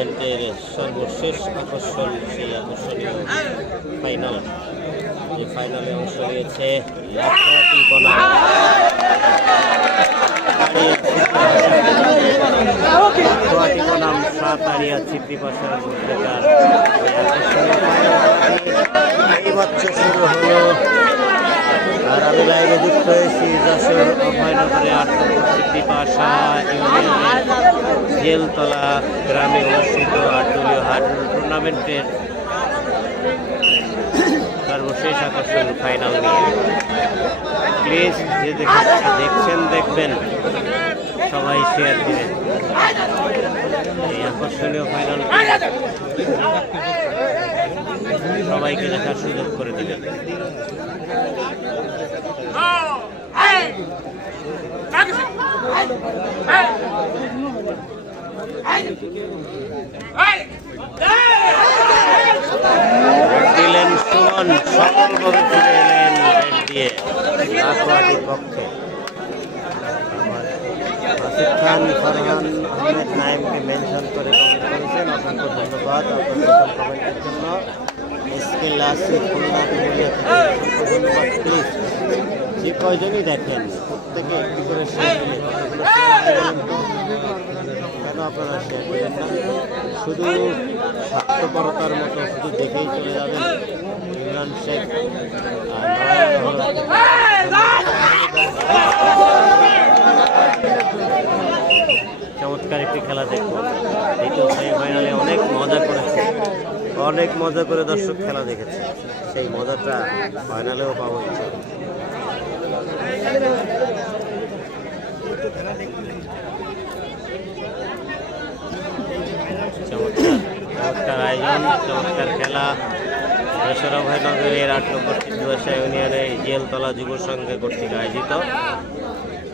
টুর্নামেন্টের সর্বশেষ আকর্ষণ, সেই আকর্ষণীয় ফাইনাল এই ফাইনালে অংশ নিয়েছে লাখোয়াটি বনাম। লাখোয়াটি বনাম সাতারিয়া চিত্রিপাশার মধ্যেকার এই আকর্ষণীয় শুরু হলো আর আমি লাইভে যুক্ত হয়েছি যশোর অভয়নগরে আট ইউনিয়নের জেলতলা গ্রামে অনুষ্ঠিত আটদলীয় হাট টুর্নামেন্টের সর্বশেষ আকর্ষণ ফাইনাল নিয়ে। প্লিজ যে দেখে- দেখছেন, দেখবেন। সবাই শেয়ার দিবেন। এই আকর্ষণীয় ফাইনাল সবাইকে দেখার সুযোগ করে দিবেন। দিলেন সুমন সফলভাবে ফিরে এলেন দিয়ে। লাখোয়াটির পক্ষে। আসিফ খান ফরহান আহমেদ নাইমকে মেনশন করে কমেন্ট ধন্যবাদ কমেন্টের জন্য। ধন্যবাদ প্লিজ যে দেখেন প্রত্যেকে একটি করে তো কেন আপনারা শেয়ার দিলেন না শুধু স্বার্থপরতার মতো শুধু দেখেই চলে যাবেন ইমরান শেখ চমৎকার একটি খেলা দেখব দ্বিতীয় সেমিফাইনালে অনেক মজা করেছে। অনেক মজা করে দর্শক খেলা দেখেছে। সেই মজাটা ফাইনালেও পাবো ইনশাআল্লাহ। চমৎকার আয়োজন, চমৎকার খেলা। যশোর অভয়নগরের আট নম্বর চিত্রবাসা ইউনিয়নের জেলতলা যুব সংঘে কর্তৃক আয়োজিত।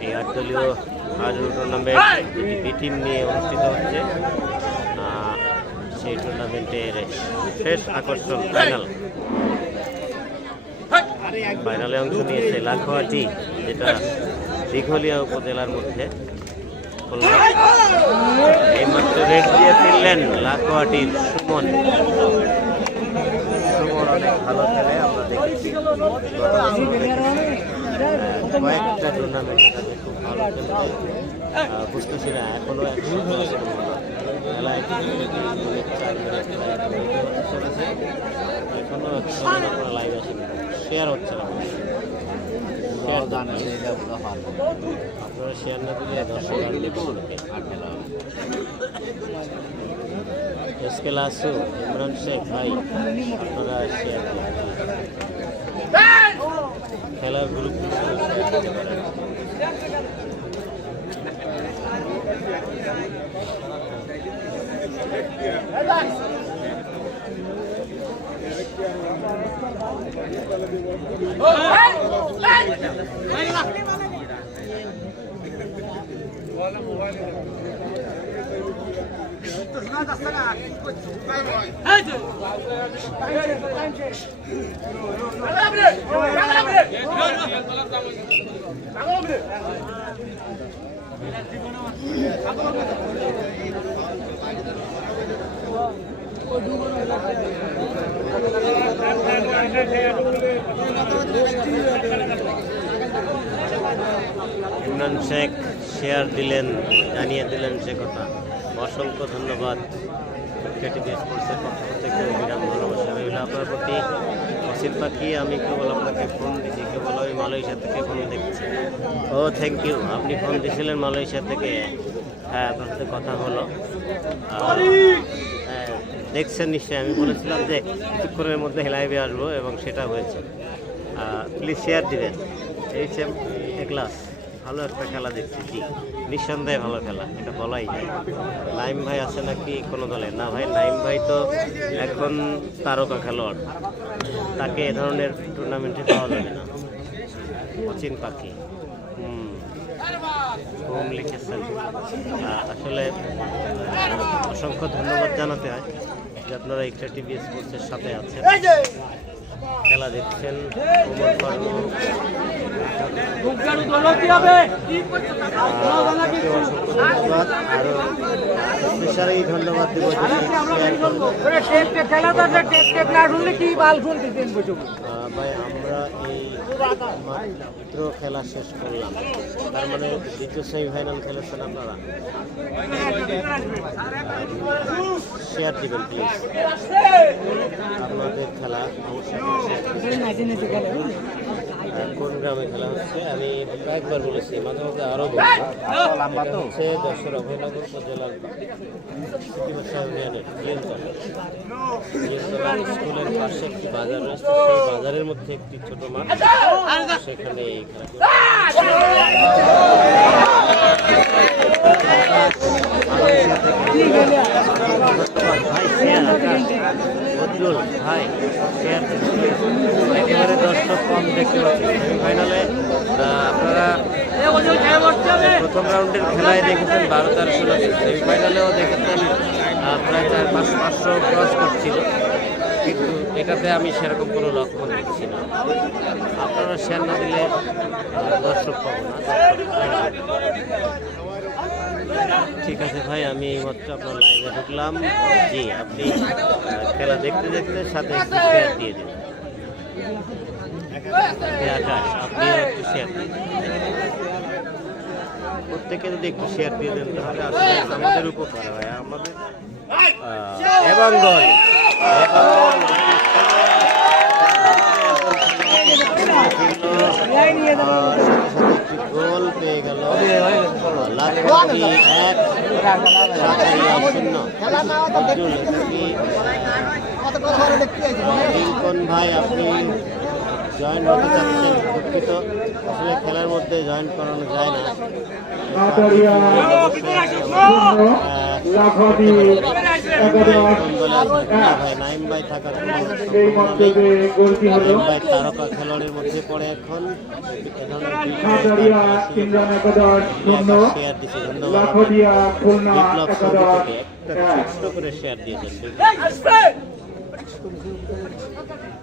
এই আটদলীয় হাজুর টুর্নামেন্ট বি টিম নিয়ে অনুষ্ঠিত হচ্ছে। সেই টুর্নামেন্টের শেষ আকর্ষণ ফাইনাল ফাইনালে অংশ নিয়েছে লাখোয়াটি যেটা দীঘলিয়া উপজেলার মধ্যে এইমাত্র রেড দিয়ে ফিরলেন লাখোয়াটির সুমন। সুমন অনেক ভালো খেলে আমরা দেখেছি। কয়েকটা টুর্নামেন্টে তাকে খুব ভালো আহ, বুঝতেছি না এখনও একশো খেলায় এখনও একশো লাইভ আসেনি শেয়ার হচ্ছে না শেয়ার দান আপনারা শেয়ার না দিলে দর্শক আর খেলা শেখ ভাই শেয়ার খেলার গ্রুপ জীবন ইমরান শেখ শেয়ার দিলেন, জানিয়ে দিলেন সে কথা। অসংখ্য ধন্যবাদ কেটিভি স্পোর্টসের পক্ষ থেকে বিরাম ভালোবাসা। রইল আপনার প্রতি অসিত পাখি, আমি কেবল আপনাকে ফোন দিছি, কেবল আমি মালয়েশিয়া থেকে ফোন দেখছি। ও থ্যাংক ইউ আপনি ফোন দিয়েছিলেন মালয়েশিয়া থেকে। হ্যাঁ আপনার সাথে কথা হলো। হ্যাঁ, দেখছেন নিশ্চয়ই আমি বলেছিলাম যে কিছুক্ষণের মধ্যে লাইভে আসব এবং সেটা হয়েছে। প্লিজ শেয়ার দিবেন। এই সেম ক্লাস ভালো একটা খেলা দেখছি। জি নিঃসন্দেহে ভালো খেলা এটা বলাই যায়। নাইম ভাই আছে নাকি কোনো দলে? না ভাই নাইম ভাই তো এখন তারকা খেলোয়াড়। তাকে এ ধরনের টুর্নামেন্টে পাওয়া যাবে না। অচিন পাখি। হুম। হোম। লিখেছেন আসলে অসংখ্য ধন্যবাদ জানাতে হয় যে আপনারা একটা টিভি স্পোর্টসের সাথে আছেন। খেলা দেখছেন ধন্যবাদ। স্পেশালি দেবো। ভাই মাত্র খেলা শেষ করলাম। তার মানে দ্বিতীয় সেমিফাইনাল খেলেছেন আপনারা? শেয়ার দিবেন প্লিজ আপনাদের খেলা অবশ্যই কোন গ্রামে খেলা হচ্ছে? আমি কয়েকবার বলেছি মাঝে মাঝে আরও বলছি এটা হচ্ছে যশোর অভয়নগর উপজেলার ইউনিয়নের জিয়নতলা জিয়নতলা স্কুলের পাশে একটি বাজার রয়েছে সেই বাজারের মধ্যে একটি ছোট মাঠ। সেখানে এই খেলা বদরুল ভাই একেবারে দর্শক কম দেখতে পাচ্ছি। সেমিফাইনালে আপনারা প্রথম রাউন্ডের খেলায় দেখেছেন বারো তেরো ষোলো সেমিফাইনালেও দেখেছেন প্রায় চার পাঁচ পাঁচশো ক্রস করছিল। কিন্তু এটাতে আমি সেরকম কোনো লক্ষণ দেখছি না। আপনারা শেয়ার না দিলে দর্শক পাবো না। ঠিক আছে ভাই, আমি এইমাত্র আপনার লাইভে ঢুকলাম। জি, আপনি খেলা দেখতে দেখতে সাথে একটু শেয়ার দিয়ে দিন। একটু শেয়ার প্রত্যেকে যদি একটু শেয়ার দিয়ে দেন, তাহলে আসলে আমাদের উপকার হয়। আমাদের এবং গোল এবং গোল পেয়ে গেল এক শূন্য ভাই আপনি জয়েন হতে চাচ্ছেন দুঃখিত আসলে খেলার মধ্যে জয়েন করানো যায় না নাইম থাকার ভাই তারকা খেলোয়াড়ের মধ্যে পড়ে এখন শেয়ার দিচ্ছে ধন্যবাদ বিপ্লব একটা ছোট্ট করে শেয়ার দিয়েছেন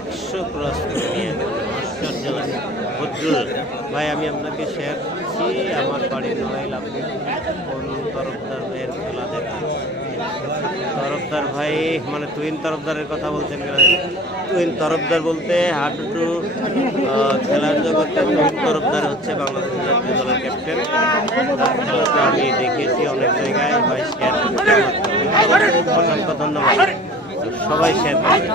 একশো ক্রস করে নিয়ে ভাই, আমি আপনাকে শেয়ার করছি। আমার বাড়ির নড়াইল আপনি কোন তরফদার ভাইয়ের খেলা দেখান তরফদার ভাই মানে তুইন তরফদারের কথা বলছেন তুইন তরফদার বলতে হাডুডু খেলার জগতে তুইন তরফদার হচ্ছে বাংলাদেশ জাতীয় দলের ক্যাপ্টেন তার খেলা আমি দেখেছি অনেক জায়গায় ভাই শেয়ার করতে অসংখ্য ধন্যবাদ। সবাই শেয়ার করবেন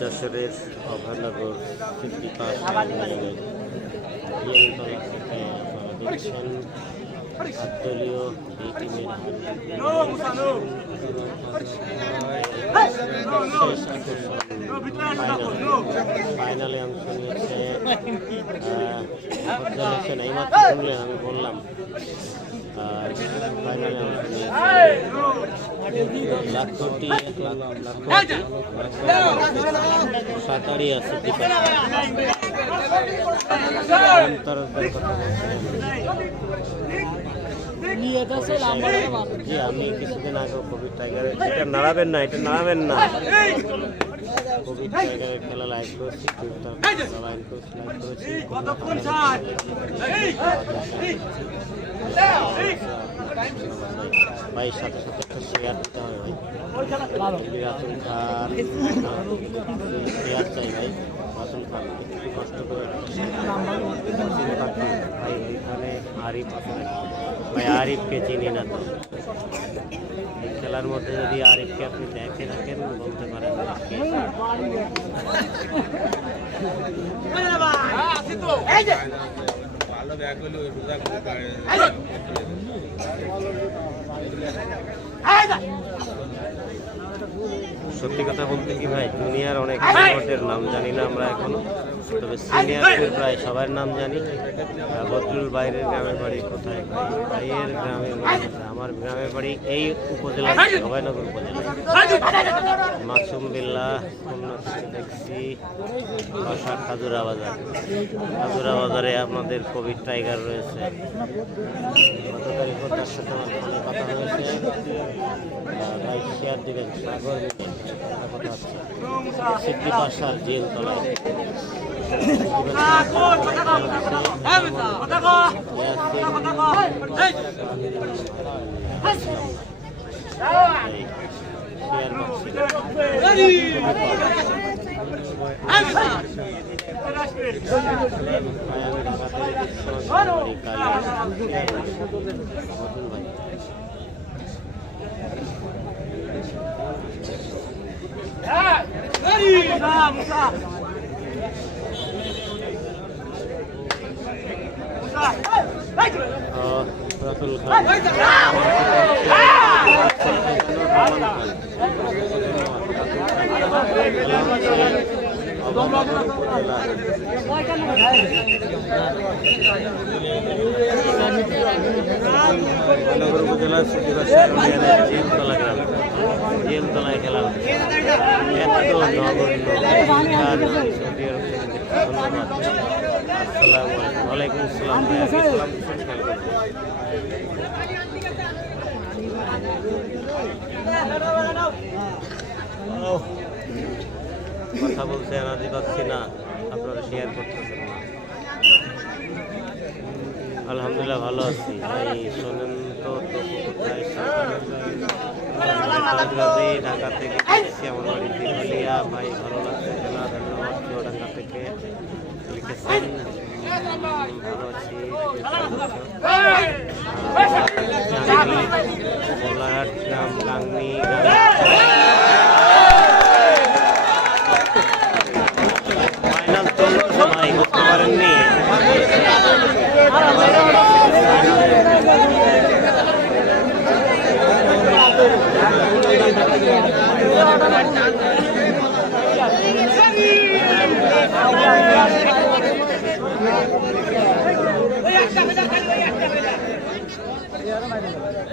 যশোরের অভয়নগর ফিফটি দেখছেন এই টিমের শেষ আকর্ষণ ফাইনালে অংশ নিয়েছে আহ, এইমাত্র শুনলেন আমি বললাম ফাইনালে অংশ নিয়েছে লাখ কোটি এক লাখ লাখ কোটি সাতারি আছে জি আমি কিছুদিন আগে কোভিড টাইগারের এটা নাড়াবেন না এটা নাড়াবেন না। কোভিড টাইগারের খেলা লাইভ করেছি টুইটার লাইভ করেছি লাইভ করেছি ভাই সাথে সাথে একটা শেয়ার দিতে হবে ভাই। রাতুল খান শেয়ার চাই ভাই। রাতুল খান একটু কষ্ট করে চিনে পাখি ভাই, আরিফকে চিনি না তো। এই খেলার মধ্যে যদি আরিফকে আপনি দেখে রাখেন, বলতে পারেন সত্যি কথা বলতে কি ভাই, দুনিয়ার অনেক নাম জানি না আমরা এখনও। তবে সিনিয়রদের প্রায় সবার নাম জানি। বদরুল বাইরের গ্রামের বাড়ি কোথায়? ভাই ভাইয়ের গ্রামের বাড়ি? আমার গ্রামের বাড়ি এই উপজেলা, সবাইনগর উপজেলা। মাসুম বিল্লা দেখছি বাসা খাজুরা বাজার। খাজুরা বাজারে আপনাদের কোভিড টাইগার রয়েছে। তারিখও তার সাথে আমার ফোনে কথা হয়েছে। ভাই শেয়ার দিবেন, সাগর কথা হচ্ছে। সিদ্ধি জেল তলায় শেয়ার বক্সিং রাতুল খান নগর ইউনিয়নের জিএমতলা গ্রাম জিএমতলায় খেলা এত বিহার সৌদি আরব থেকে কথা বলতে এনার্জি পাচ্ছি না, আপনারা শেয়ার করতেছেন না। আলহামদুলিল্লাহ ভালো আছি। ভাই, শোনেন তো ঢাকা থেকে আমার বাড়ি ভাই, ভালো লাগছে চুয়াডাঙ্গা থেকে। লিখেছেন উম,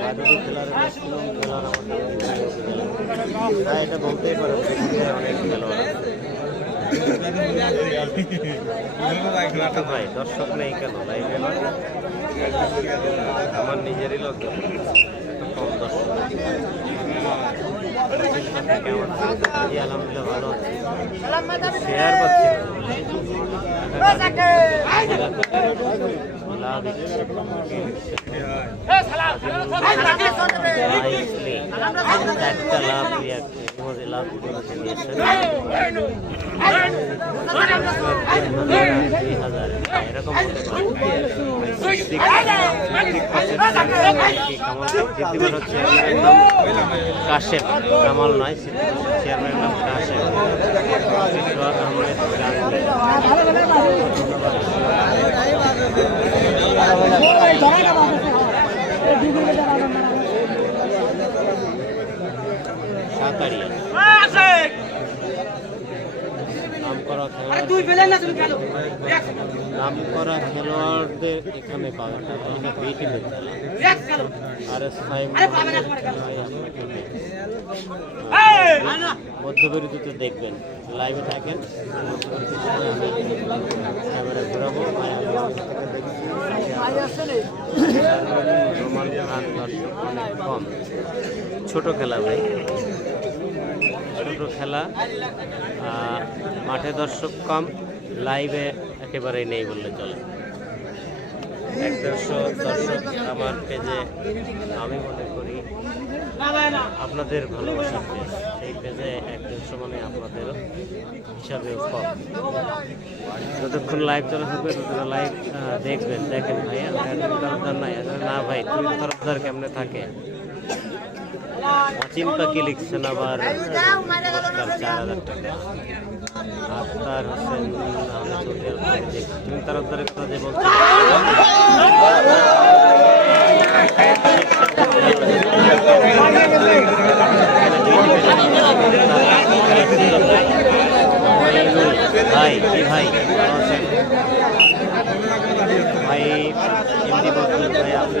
হাডুডু খেলার ম্যাক্সিমাম খেলার আমাদের হ্যাঁ এটা বলতেই পারো অনেক খেলোয়াড় ভাই দর্শক নেই কেন লাইভে আমার নিজেরই লজ্জা কম দর্শক আলহামদুলিল্লাহ ভালো শেয়ার। একটা লাভ ইমোজি লাভ নিয়েছে দুই এরকম পারে হচ্ছে কামাল নয় চেয়ারম্যান নাম কাশেম আহমেদ নাম করা খেলোয়াড়দের এখানে পাবেন আর এস না মধ্যবিরতিতে দেখবেন লাইভে থাকেন ক্যামেরা রোমান খান দর্শক অনেক কম ছোট খেলা ভাই। ছোট খেলা। মাঠে দর্শক কম লাইভে একেবারেই নেই বললে চলে। এক দর্শক আমার পেজে আমি মনে করি আপনাদের ভালোবাসার পেজ। সেই পেজে এক মানে আপনাদেরও হিসাবেও কম। যতক্ষণ লাইভ চলে থাকবে, ততক্ষণ লাইভ দেখবেন। দেখেন ভাইয়া একজন তরফদার নাই। না ভাই, তুই তরফদার কেমনে থাকে? অচিন কি লিখছেন আবার? চার হাজার টাকা। আক্তার হোসেন আমরা সৌদি আরব থেকে দেখছি তুমি তরফদারের কথা যে বলছো ভাই জি ভাই ভালো আছেন? ভাই এমনি বলছিলেন ভাই আপনি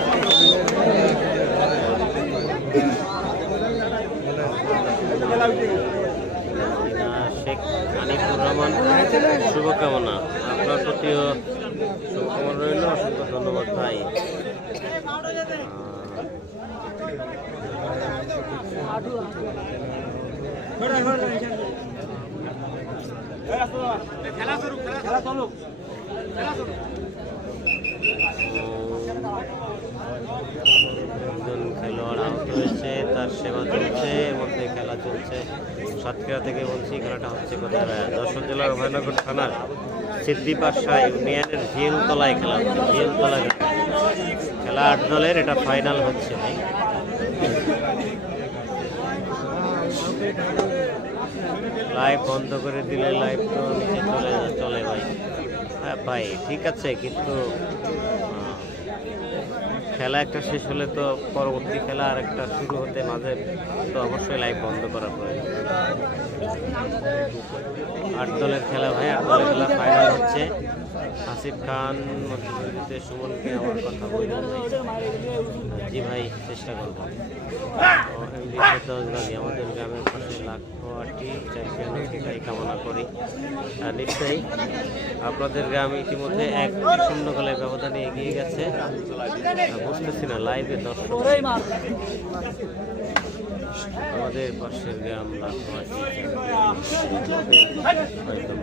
রহমান শুভকামনা। আপনার প্রতিও শুভকামনা রইল অসংখ্য ধন্যবাদ ভাই। একজন খেলোয়াড় আহত হয়েছে, তার সেবা চলছে, এর মধ্যে খেলা চলছে। সাতক্ষীরা থেকে বলছি, খেলাটা হচ্ছে কোথায় যশোর জেলার অভয়নগর থানার সিদ্দিপাশা ইউনিয়নের জিয়েলতলায় খেলা হচ্ছে। জিয়েলতলা খেলা আট দলের, এটা ফাইনাল হচ্ছে ভাই। লাইভ বন্ধ করে দিলে লাইভ তো নিচে চলে চলে ভাই। হ্যাঁ ভাই, ঠিক আছে, কিন্তু খেলা একটা শেষ হলে তো পরবর্তী খেলা আর একটা শুরু হতে মাঝে তো অবশ্যই লাইফ বন্ধ করা প্রয়োজন। আট দলের খেলা ভাই, আট দলের খেলা ফাইনাল হচ্ছে। আসিফ খান, মধ্যপ্রদেশে সুমনকে আমার কথা বলবেন জি ভাই, চেষ্টা করব। আমাদের গ্রামের পাশে লাখোয়াটি চ্যাম্পিয়ন এটাই কামনা করি। আর নিশ্চয়ই আপনাদের গ্রাম ইতিমধ্যে এক শূন্য গোলের ব্যবধানে এগিয়ে গেছে। বুঝতেছি না লাইভে দর্শক আমাদের পাশের গ্রাম লাখোয়াটি হয়তো।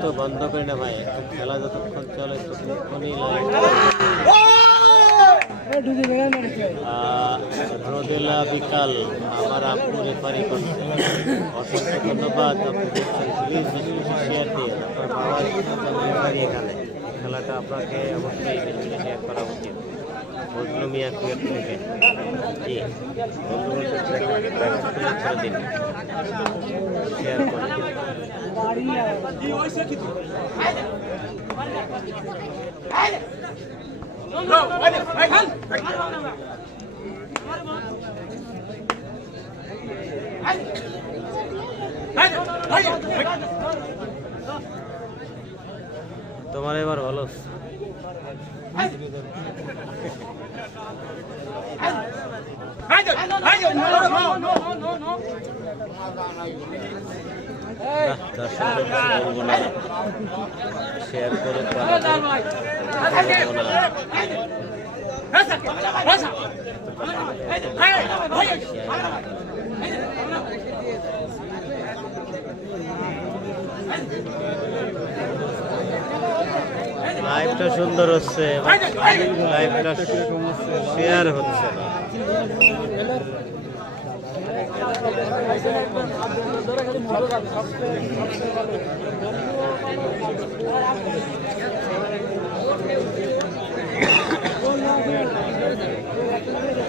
তো বন্ধ করি না ভাই খেলা যতক্ষণ চলে ততক্ষণই রোদেলা বিকাল, আমার আপু রেফারি করছে। অসংখ্য ধন্যবাদ আপনি এখানে খেলাটা আপনাকে অবশ্যই বেশি বেশি শেয়ার করা উচিত বদলু মিয়া কুয়েত থেকে জি ছেড়ে দিন শেয়ার তোমার এবার ভালো। শেয়ার করে তো আমাদের বলব না। লাইভ লাইভটা সুন্দর হচ্ছে লাইভটা শেয়ার হচ্ছে।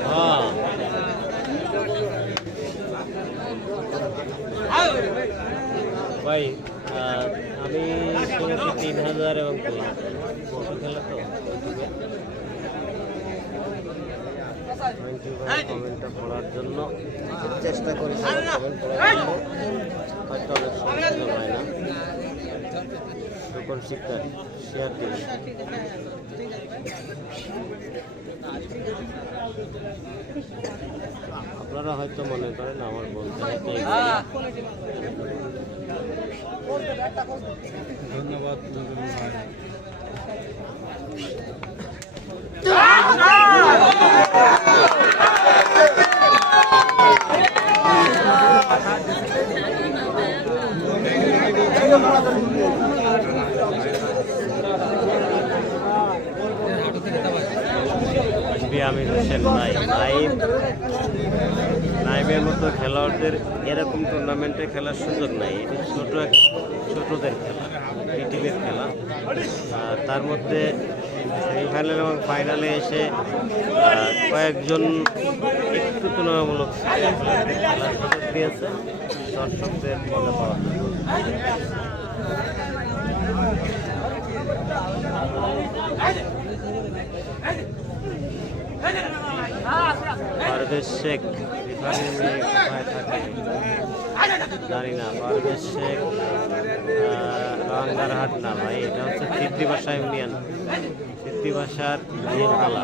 হ্যাঁ ভাই তিন হাজার এবং দুই হাজার পশু খেলা তো থ্যাংক ইউ ভাই কমেন্টটা পড়ার জন্য। চেষ্টা করেছি কমেন্ট পড়ার জন্য। হয়তো অনেক ছিল হয় না। সুপন শিকদার শেয়ার দিন আপনারা হয়তো মনে করেন আমার বলতে হয়তো ধন্যবাদ আমির হোসেন ভাই নাইম নাইমের মতো খেলোয়াড়দের এরকম টুর্নামেন্টে খেলার সুযোগ নাই এটি ছোট ছোটদের খেলা পৃথিবীর খেলা তার মধ্যে সেমিফাইনাল এবং ফাইনালে এসে কয়েকজন একটু তুলনামূলক খেলার সুযোগ দিয়েছে দর্শকদের মজা পাওয়ার জন্য পারভেজ শেখ রিফারি মেয়ে কোথায় থাকে জানি না পারভেজ শেখ রাঙ্গারহাট না ভাই এটা হচ্ছে তৃপ্তিবাসা ইউনিয়ন তৃপ্তিবাসার নিয়মতলা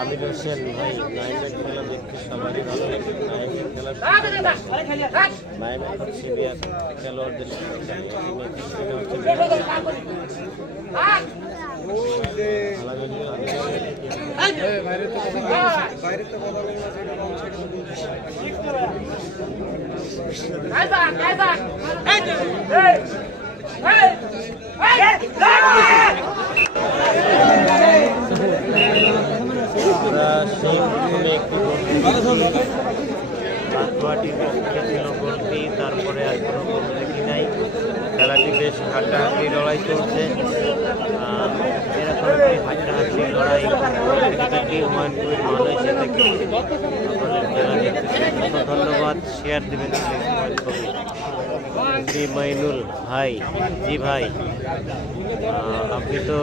আমির হোসেন ভাই নাইমের খেলা দেখতে সবারই ভালো লাগে। নাইমের খেলা নাইমের সিনিয়র খেলোয়াড়দের সাথে খেলে। এই ম্যাচে সেটা হচ্ছে বাইরে তো কথা বলছি বাইরে তো কথা বলছি আমরা সেই প্রথমে একটি পাকুয়াটি ছিল গোলটি তারপরে আর কোনো গোল দেখি নাই। খেলাটি বেশ হাড্ডাহাড্ডি লড়াই চলছে। এরকম একটি হাড্ডাহাড্ডি লড়াই ক্রিকেটারটি হুমায়ুন কবির মালয়েশিয়া থেকে। আপনাদের খেলা অসংখ্য ধন্যবাদ। শেয়ার দেবেন। জি মাইনুল ভাই। জি ভাই। আপনি তো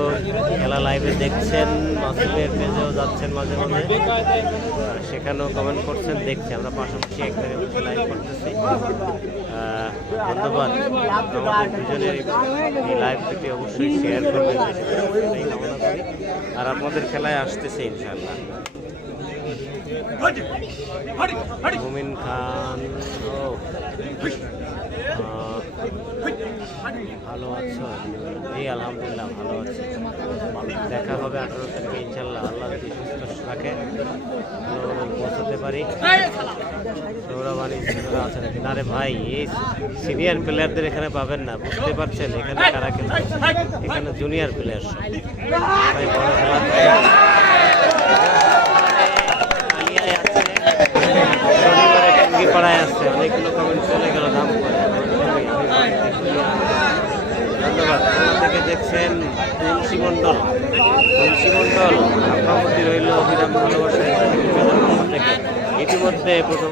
খেলা লাইভে দেখছেন মাসুমের পেজেও যাচ্ছেন মাঝে মাঝে। সেখানেও কমেন্ট করছেন দেখছি। আমরা পাশাপাশি এক জায়গায় বসে লাইভ করতেছি। ধন্যবাদ। আমাদের দুজনের এই লাইভ থেকে অবশ্যই শেয়ার করবেন আর আপনাদের খেলায় আসতেছে ইনশাল্লাহ মুমিন খান ও। ভালো আছো? এই আলহামদুলিল্লাহ ভালো আছি। দেখা হবে আঠারো তারিখে ইনশাল্লাহ আল্লাহ যদি সুস্থ রাখে ভালোভাবে পৌঁছাতে পারি। সৌরবাণী সিনিয়র আছে নাকি? না রে ভাই, এই সিনিয়র প্লেয়ারদের এখানে পাবেন না, বুঝতে পারছেন? এখানে কারা খেলছে এখানে জুনিয়র প্লেয়ার ভাই, বড় টুঙ্গিপাড়ায় অনেকগুলো কমেন্ট চলে গেল, দাম করে ধন্যবাদ। কোথা থেকে দেখছেন তুলসী মণ্ডল। তুলসী মণ্ডল রইল অভিরাম ভালোবাসা ইতিমধ্যে প্রথম